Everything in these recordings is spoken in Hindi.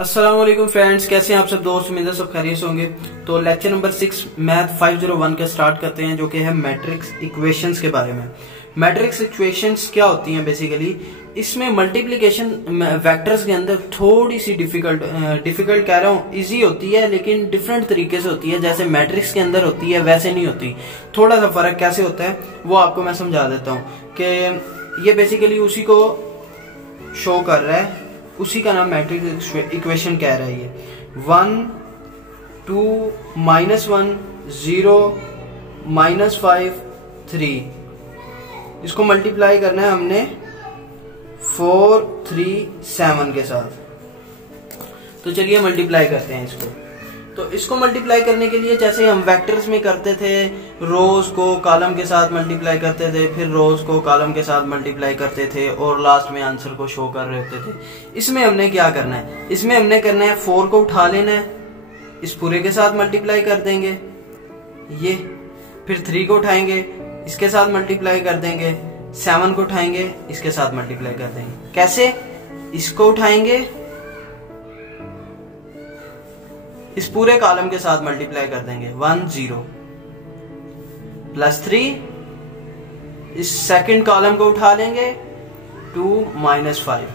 अस्सलाम वालेकुम फ्रेंड्स, कैसे हैं आप सब दोस्त। उम्मीद है सब खैरियत से होंगे। तो लेक्चर नंबर 6 मैथ 501 का स्टार्ट करते हैं, जो कि है मैट्रिक्स इक्वेशंस के बारे में। मैट्रिक्स इक्वेशंस क्या होती हैं बेसिकली, इसमें मल्टीप्लिकेशन वेक्टर्स के अंदर थोड़ी सी डिफिकल्ट कह रहा हूँ, इजी होती है लेकिन डिफरेंट तरीके से होती है। जैसे मैट्रिक्स के अंदर होती है वैसे नहीं होती। थोड़ा सा फर्क कैसे होता है वो आपको मैं समझा देता हूँ कि ये बेसिकली उसी को शो कर रहा है, उसी का नाम मैट्रिक्स इक्वेशन कह रहा है। ये 1 2 -1 0 -5 3, इसको मल्टीप्लाई करना है हमने 4 3 7 के साथ। तो चलिए मल्टीप्लाई करते हैं इसको। तो इसको मल्टीप्लाई करने के लिए जैसे हम वेक्टर्स में करते थे, रोज को कॉलम के साथ मल्टीप्लाई करते थे, फिर रोज को कॉलम के साथ मल्टीप्लाई करते थे और लास्ट में आंसर को शो कर रहे होते थे। इसमें हमने क्या करना है, इसमें हमने करना है 4 को उठा लेना है, इस पूरे के साथ मल्टीप्लाई कर देंगे ये, फिर 3 को उठाएंगे इसके साथ मल्टीप्लाई कर देंगे, 7 को उठाएंगे इसके साथ मल्टीप्लाई कर देंगे। कैसे, इसको उठाएंगे इस पूरे कॉलम के साथ मल्टीप्लाई कर देंगे 1 0 +3, इस सेकंड कॉलम को उठा लेंगे 2 -5,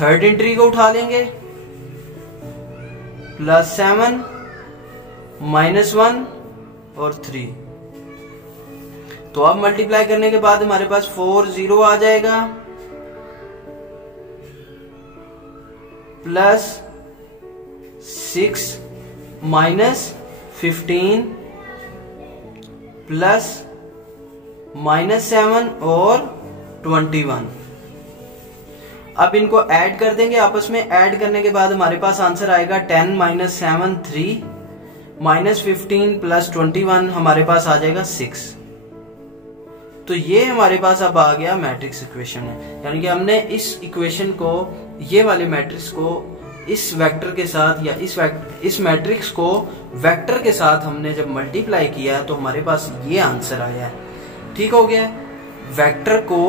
थर्ड एंट्री को उठा लेंगे +7 -1 और 3। तो अब मल्टीप्लाई करने के बाद हमारे पास 4 0 आ जाएगा, प्लस 6 -15 प्लस -7 और 21। अब इनको ऐड कर देंगे आपस में। ऐड करने के बाद हमारे पास आंसर आएगा 10 -7 3 -15 प्लस 21, हमारे पास आ जाएगा 6। तो ये हमारे पास अब आ गया मैट्रिक्स इक्वेशन है। यानी कि हमने इस इक्वेशन को, ये वाले मैट्रिक्स को इस वेक्टर के साथ या इस मैट्रिक्स को वेक्टर के साथ हमने जब मल्टीप्लाई किया तो हमारे पास ये आंसर आया है। ठीक हो गया। वेक्टर को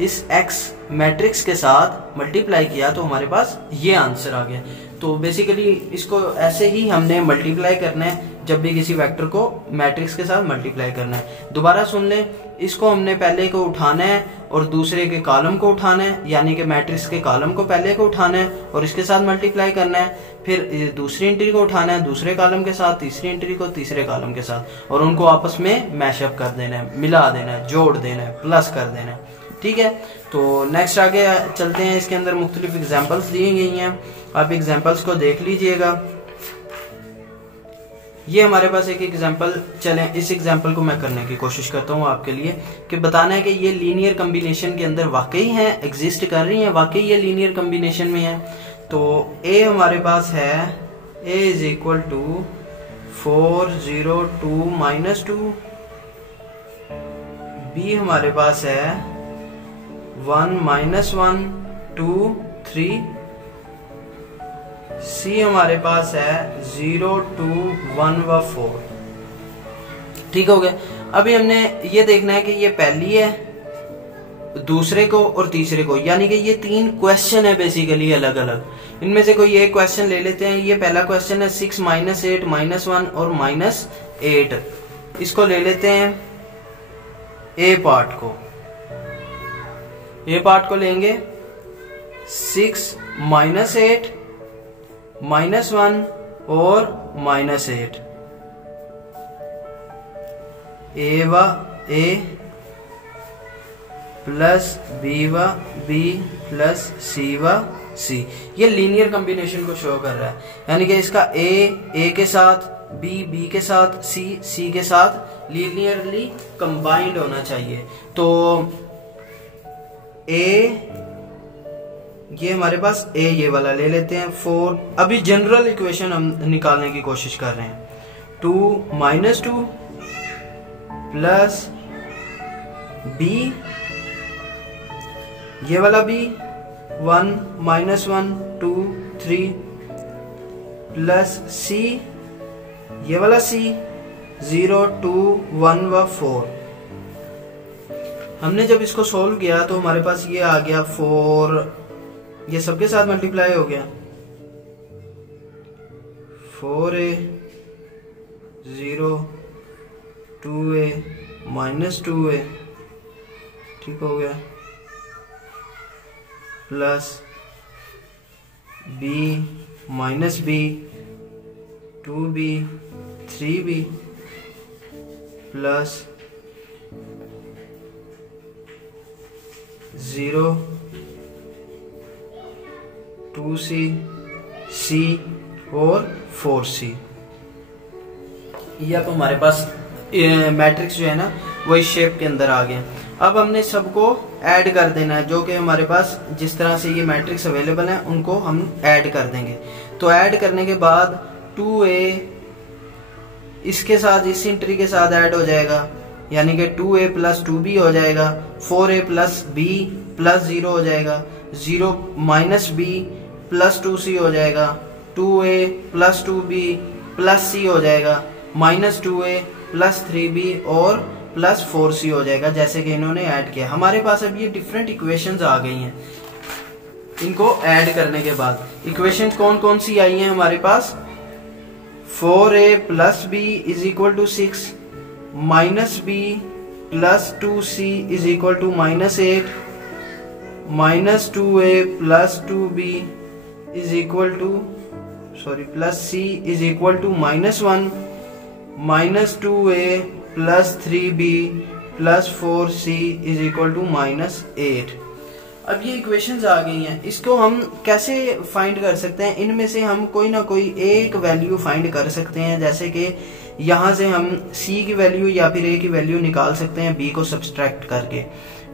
इस एक्स मैट्रिक्स के साथ मल्टीप्लाई किया तो हमारे पास ये आंसर आ गया। तो बेसिकली इसको ऐसे ही हमने मल्टीप्लाई करना है जब भी किसी वेक्टर को मैट्रिक्स के साथ मल्टीप्लाई करना है। दोबारा सुन लें, इसको हमने पहले को उठाना है और दूसरे के कॉलम को उठाना है, यानी कि मैट्रिक्स के कॉलम को पहले को उठाना है और इसके साथ मल्टीप्लाई करना है, फिर दूसरी एंट्री को उठाना है दूसरे कॉलम के साथ, तीसरी एंट्री को तीसरे कॉलम के साथ, और उनको आपस में मैशअप कर देना है, मिला देना है, जोड़ देना है, प्लस कर देना है। ठीक है। तो नेक्स्ट आगे चलते हैं। इसके अंदर मुख्तलिफ एग्जाम्पल्स दी गई हैं, आप एग्जाम्पल्स को देख लीजिएगा। ये हमारे पास एक एग्जाम्पल, चलें इस एग्जाम्पल को मैं करने की कोशिश करता हूँ आपके लिए, कि बताना है कि ये लीनियर कम्बिनेशन के अंदर वाकई है, एग्जिस्ट कर रही है, वाकई ये लीनियर कम्बिनेशन में है। तो ए हमारे पास है a = 4 0 2 -2, b हमारे पास है 1 -1 2 3, C हमारे पास है 0 2 1 व 4। ठीक हो गया। अभी हमने ये देखना है कि ये पहली है, दूसरे को और तीसरे को, यानी कि ये 3 क्वेश्चन है बेसिकली अलग अलग। इनमें से कोई एक क्वेश्चन ले लेते हैं। ये पहला क्वेश्चन है 6 -8 -1 और -8। इसको ले लेते हैं ए पार्ट को। ए पार्ट को लेंगे 6 -8 -1 और -8, ए व ए प्लस बी व बी प्लस सी व सी। ये लीनियर कॉम्बिनेशन को शो कर रहा है, यानी कि इसका ए के साथ, बी के साथ, सी के साथ लीनियरली कंबाइंड होना चाहिए। तो ये हमारे पास ये वाला ले लेते हैं 4। अभी जनरल इक्वेशन हम निकालने की कोशिश कर रहे हैं। 2 -2 प्लस b, ये वाला b 1 -1 2 3 प्लस c, ये वाला c 0 2 1 व 4। हमने जब इसको सोल्व किया तो हमारे पास ये आ गया 4, ये सबके साथ मल्टीप्लाई हो गया, 4a 0 2a माइनस 2a, ठीक हो गया, plus b minus b 2b 3b plus 0 2c c और 4c। ये अब हमारे पास मैट्रिक्स जो है ना वो इस शेप के अंदर आ गया। अब हमने सबको ऐड कर देना है, जो कि हमारे पास जिस तरह से ये मैट्रिक्स अवेलेबल है उनको हम ऐड कर देंगे। तो ऐड करने के बाद 2a इसके साथ इस इंट्री के साथ ऐड हो जाएगा, यानी कि 2a प्लस 2b हो जाएगा, 4a प्लस b प्लस 0 हो जाएगा, 0 माइनस b प्लस 2c हो जाएगा, 2a plus 2b plus c हो जाएगा, माइनस 2a प्लस 3b और प्लस 4c हो जाएगा, जैसे कि इन्होंने ऐड किया। हमारे पास अब ये डिफरेंट इक्वेशंस आ गई हैं। इनको ऐड करने के बाद इक्वेशन कौन कौन सी आई हैं हमारे पास, 4a plus b is equal to 6, minus b plus 2c is equal to minus 8, minus 2a plus 2b is equal to plus c is equal to minus 1, minus 2a plus 3b plus 4c is equal to minus 8। अब ये इक्वेशंस आ गई हैं, इसको हम कैसे फाइंड कर सकते हैं? इनमें से हम कोई ना कोई एक वैल्यू फाइंड कर सकते हैं, जैसे कि यहाँ से हम c की वैल्यू या फिर a की वैल्यू निकाल सकते हैं b को सब्सट्रैक्ट करके।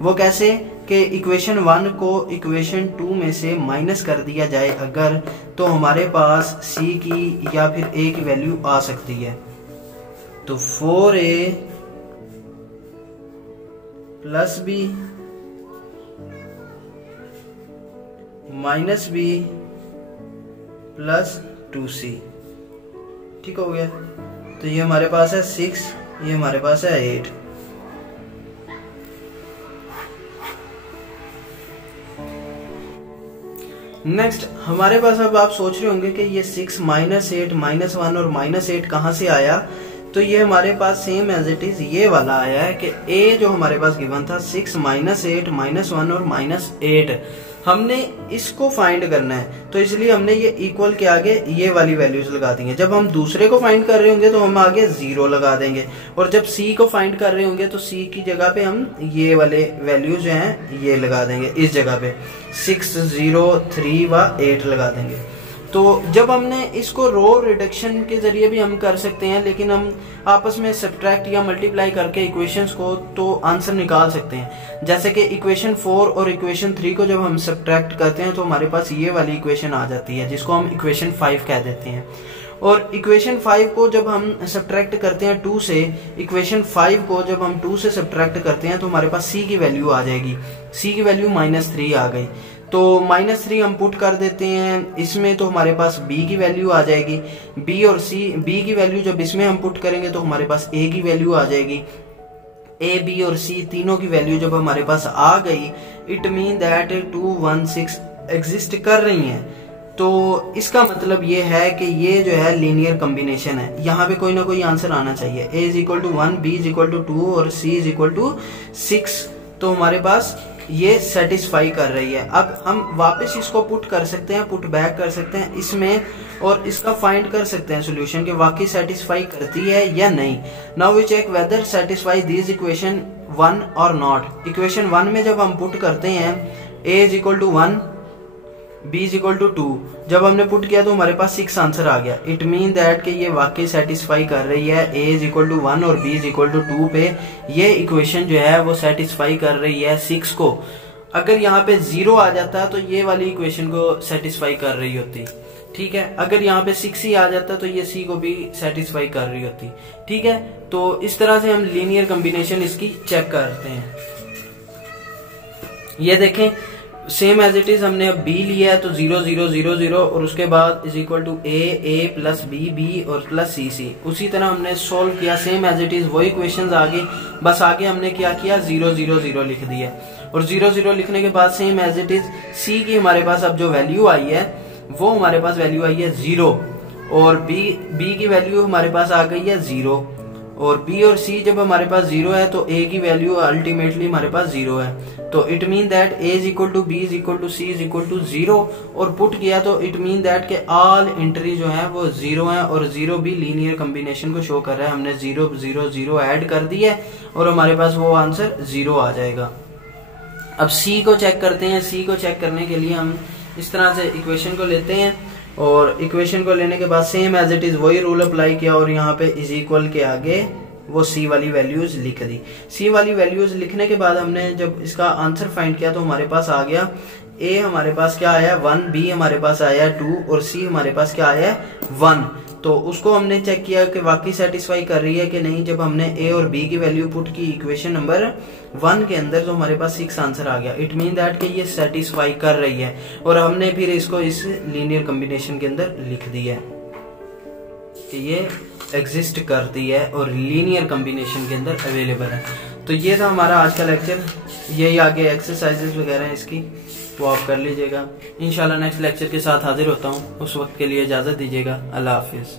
वो कैसे कि इक्वेशन 1 को इक्वेशन 2 में से माइनस कर दिया जाए अगर, तो हमारे पास c की या फिर a की वैल्यू आ सकती है। तो 4a plus b minus b plus 2c, ठीक हो गया। तो ये हमारे पास है 6, ये हमारे पास है 8। नेक्स्ट हमारे पास, अब आप सोच रहे होंगे कि ये 6 माइनस 8 माइनस 1 और माइनस 8 कहाँ से आया? तो ये हमारे पास सेम एज इट इज ये वाला आया है कि a जो हमारे पास गिवन था 6 माइनस 8 माइनस 1 और माइनस 8, हमने इसको फाइंड करना है, तो इसलिए हमने ये इक्वल के आगे ये वाली वैल्यूज लगा दी हैं। जब हम दूसरे को फाइंड कर रहे होंगे तो हम आगे 0 लगा देंगे, और जब c को फाइंड कर रहे होंगे तो c की जगह पे हम ये वाले वैल्यूज जो हैं ये लगा देंगे, इस जगह पे 6 0 3 व 8 लगा देंगे। तो जब हमने इसको रो रिडक्शन के जरिए भी हम कर सकते हैं, लेकिन हम आपस में सब्ट्रैक्ट या मल्टीप्लाई करके इक्वेशंस को तो आंसर निकाल सकते हैं। जैसे कि इक्वेशन 4 और इक्वेशन 3 को जब हम सब्ट्रैक्ट करते हैं तो हमारे पास ये वाली इक्वेशन आ जाती है, जिसको हम इक्वेशन 5 कह देते हैं। और इक्वेशन 5 को जब हम सब्ट्रैक्ट करते हैं 2 से, इक्वेशन 5 को जब हम 2 से सब्ट्रैक्ट करते हैं तो हमारे पास c की वैल्यू आ जाएगी, c की वैल्यू -3 आ गई। तो -3 हम पुट कर देते हैं इसमें, तो हमारे पास b की वैल्यू आ जाएगी। b और c, b की वैल्यू जब इसमें हम पुट करेंगे तो हमारे पास a की वैल्यू आ जाएगी। a, b और c तीनों की वैल्यू जब हमारे पास आ गई, इट मीन दैट 2 1 6 एग्जिस्ट कर रही हैं। तो इसका मतलब ये है कि ये जो है लीनियर कॉम्बिनेशन है, यहाँ पे कोई ना कोई आंसर आना चाहिए। a is equal to 1, b is equal to 2 और c इज इक्वल टू 6, तो हमारे पास ये सेटिस्फाई कर रही है। अब हम वापस इसको पुट कर सकते हैं, पुट बैक कर सकते हैं इसमें, और इसका फाइंड कर सकते हैं सोल्यूशन कि वाकई सेटिस्फाई करती है या नहीं। Now we check whether satisfy this equation 1 और नॉट। इक्वेशन 1 में जब हम पुट करते हैं a is equal to 1, b is equal to 2, जब हमने पुट किया तो हमारे पास 6 आंसर आ गया। इट मीन दैट कि ये वाकई सेटिस्फाई कर रही है a इज इक्वल टू 1 और b इज इक्वल टू 2 पे। ये इक्वेशन जो है वो सेटिस्फाई कर रही है 6 को। अगर यहाँ पे 0 आ जाता तो ये वाली इक्वेशन को सेटिस्फाई कर रही होती, ठीक है। अगर यहाँ पे 6 ही आ जाता तो ये c को भी सेटिस्फाई कर रही होती, ठीक है। तो इस तरह से हम लीनियर कॉम्बिनेशन इसकी चेक करते हैं। ये देखें सेम एज इट इज, हमने अब b लिया है तो 0 0 0 0 और उसके बाद is equal to a plus b और प्लस c। उसी तरह हमने सोल्व किया सेम एज इट इज, वही क्वेश्चंस आ गए, बस आगे हमने क्या किया 0 0 0 लिख दिया। और 0 0 लिखने के बाद सेम एज इट इज सी की हमारे पास अब जो वैल्यू आई है वो हमारे पास वैल्यू आई है 0 और बी की वैल्यू हमारे पास आ गई है 0 और बी और सी जब हमारे पास 0 है तो ए की वैल्यू अल्टीमेटली हमारे पास 0 है। तो it mean that A is equal to B is equal to C is equal to 0 और पुट किया तो इट मीन दैट के ऑल एंट्री जो है वो 0 है और 0 भी लीनियर कॉम्बिनेशन को शो कर रहा है। हमने 0 0 0 ऐड कर दी है और हमारे पास वो आंसर 0 आ जाएगा। अब सी को चेक करते हैं। सी को चेक करने के लिए हम इस तरह से इक्वेशन को लेते हैं और इक्वेशन को लेने के बाद सेम एज इट इज वही रूल अप्लाई किया और यहाँ पे इज इक्वल के आगे वो सी वाली वैल्यूज लिख दी। सी वाली वैल्यूज लिखने के बाद हमने जब इसका आंसर फाइंड किया तो हमारे पास आ गया ए हमारे पास क्या आया 1, बी हमारे पास आया 2 और सी हमारे पास क्या आया 1। तो उसको हमने चेक किया कि वाकई सेटिस्फाई कर रही है कि नहीं। जब हमने ए और बी की वैल्यू पुट की इक्वेशन नंबर 1 के अंदर तो हमारे पास 6 आंसर आ गया। इट मीन दैट कि ये सेटिस्फाई कर रही है और हमने फिर इसको इस लीनियर कॉम्बिनेशन के अंदर लिख दिया कि ये एग्जिस्ट करती है और लीनियर कॉम्बिनेशन के अंदर अवेलेबल है। तो ये था हमारा आज का लेक्चर। यही आगे एक्सरसाइजेस वगैरह हैं इसकी वो आप कर लीजिएगा। इंशाल्लाह नेक्स्ट लेक्चर के साथ हाजिर होता हूँ। उस वक्त के लिए इजाजत दीजिएगा। अल्लाह हाफिज।